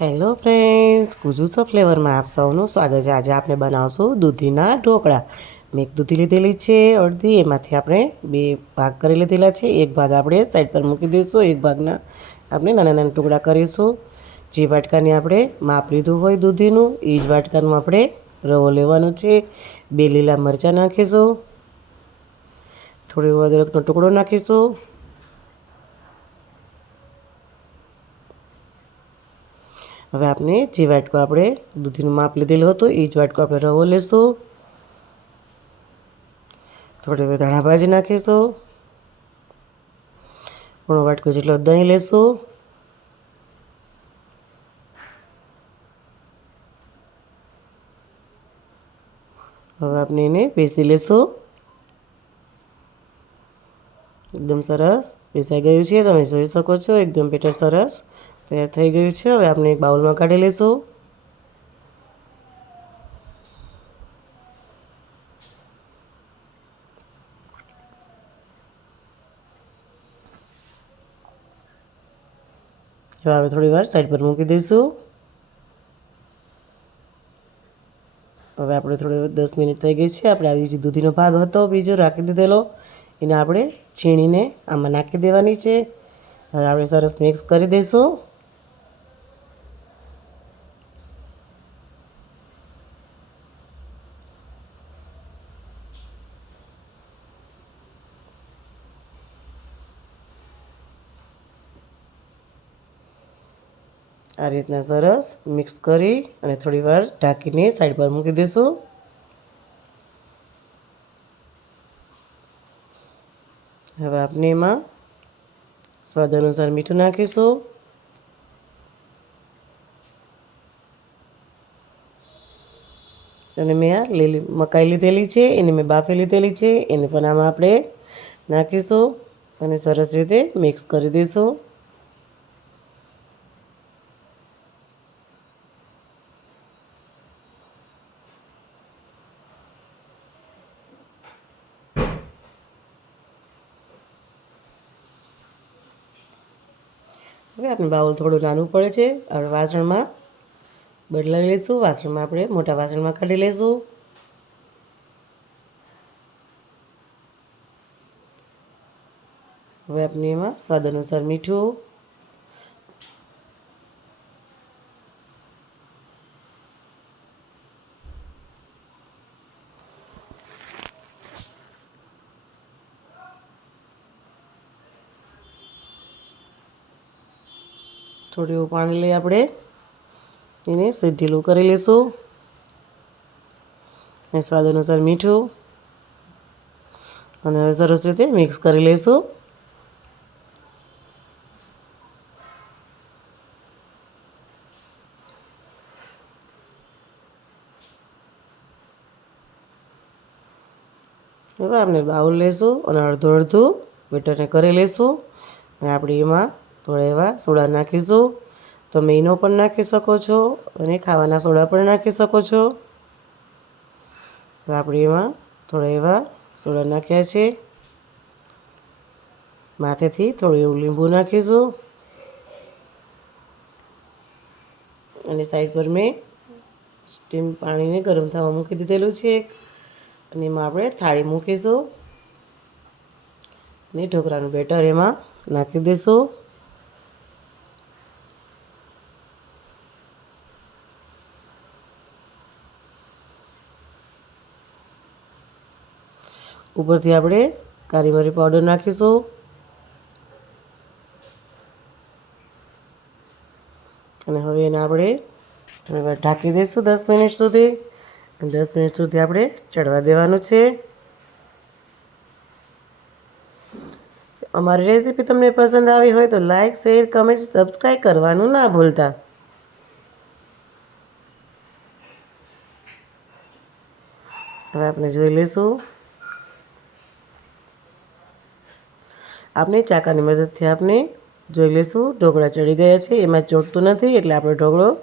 Hello friends કુજુસો ફ્લેવરમાં આપ સૌનું સ્વાગત છે. આજે આપણે બનાવશું દૂધીના ઢોકળા. મેં એક દૂધી લીધેલી છે, અડધી. એમાંથી આપણે બે ભાગ કરી લીધેલા છે. એક ભાગ આપણે સાઈડ પર મૂકી દઈશું, એક ભાગના આપણે નાના નાના ટુકડા કરીશું. જે વાટકાની આપણે માપ લીધું હોય દૂધીનું, એ જ વાટકાનું આપણે રવો લેવાનો છે. બે લીલા મરચાં નાખીશું. થોડો અદરકનો ટુકડો નાખીશું. હવે આપણે જે વાટકો આપણે દૂધીનું માપ લીધેલું હતું, એ જ વાટકો આપણે રવો લેશું. થોડી હવે ધાણા ભાજી નાખીશું. પૂણો વાટકો જેટલો દહીં લેશું. હવે આપણે એને પીસી લેશું. એકદમ સરસ પીસાઈ ગયું છે, તમે જોઈ શકો છો, એકદમ બેટર સરસ. તૈયાર થઈ ગયું છે. હવે આપણે એક બાઉલમાં કાઢી લઈશું. હવે આપણે થોડી વાર સાઈડ પર મૂકી દઈશું. હવે આપણે થોડી દસ મિનિટ થઈ ગઈ છે. આપણે આવી જે દૂધીનો ભાગ હતો, બીજો રાખી દીધેલો. એને આપણે છીણીને આમાં નાખી દેવાની છે. હવે આપણે સરસ મિક્સ કરી દઈશું. આ રીતના સરસ મિક્સ કરી અને થોડી વાર ઢાંકીને સાઈડ પર મૂકી દઈશું. હવે આપણે એમાં સ્વાદ અનુસાર મીઠું નાખીશું. અને મેં આ લીલી મકાઈ લીધેલી છે, એને મેં બાફી લીધેલી છે, એને પણ આમાં આપણે નાખીશું અને સરસ રીતે મિક્સ કરી દઈશું. હવે આપણે બાઉલ થોડું નાનું પડે છે. હવે વાસણમાં બદલાવી લઈશું. વાસણમાં આપણે મોટા વાસણમાં કાઢી લઈશું. હવે આપણે એમાં સ્વાદ અનુસાર મીઠું થોડું એવું પાણી લઈ આપણે. એને ઢીલું કરી લઈશું. અને સ્વાદ અનુસાર મીઠું. અને હવે સરસ રીતે મિક્સ કરી લઈશું. હવે આપણે બાઉલ લઈશું અને અડધું અડધું બેટરને કરી લઈશું. અને આપણે એમાં થોડા એવા સોડા નાખીશું. તમે ઈનો પણ નાખી શકો છો અને ખાવાના સોડા પણ નાખી શકો છો. તો આપણે એમાં થોડા એવા સોડા નાખ્યા છે. માથેથી થોડું એવું લીંબુ નાખીશું. અને સાઈડ પર મેં સ્ટીમ પાણીને ગરમ થવા મૂકી દીધેલું છે અને એમાં આપણે થાળી મૂકીશું. અને ઢોકળાનું બેટર એમાં નાખી દઈશું. ઉપરથી આપણે કાળી મરી પાવડર નાખીશું. અને હવે એને આપણે થોડી વાર ઢાંકી દઈશું દસ મિનિટ સુધી. અને દસ મિનિટ સુધી આપણે ચડવા દેવાનું છે. અમારી રેસીપી તમને પસંદ આવી હોય તો લાઈક શેર કમેન્ટ સબસ્ક્રાઈબ કરવાનું ના ભૂલતા. હવે આપણે જોઈ લઈશું. આપણે ચાકાની મદદથી આપણે જોઈ લઈશું. ઢોકળા ચડી ગયા છે. એમાં ચોટતું નથી એટલે આપણે ઢોકળો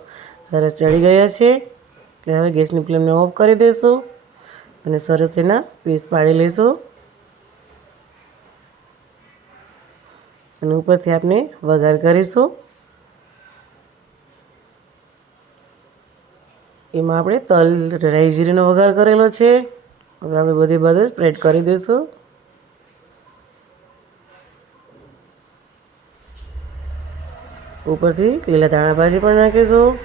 સરસ ચડી ગયા છે. એટલે હવે ગેસની ફ્લેમને ઓફ કરી દઈશું અને સરસ એના પીસ પાડી લઈશું. અને ઉપરથી આપણે વઘાર કરીશું. એમાં આપણે તલ રાઈ જીરીનો વઘાર કરેલો છે. હવે આપણે બધી બાજુ સ્પ્રેડ કરી દઈશું. ઉપરથી લીલા ધાણાભાજી પણ નાખીશું.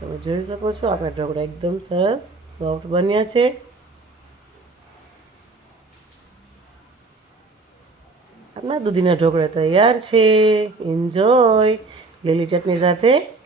તમે જોઈ શકો છો, આપણા ઢોકળા એકદમ સરસ સોફ્ટ બન્યા છે. આપણા દૂધીના ઢોકળા તૈયાર છે. એન્જોય લીલી ચટણી સાથે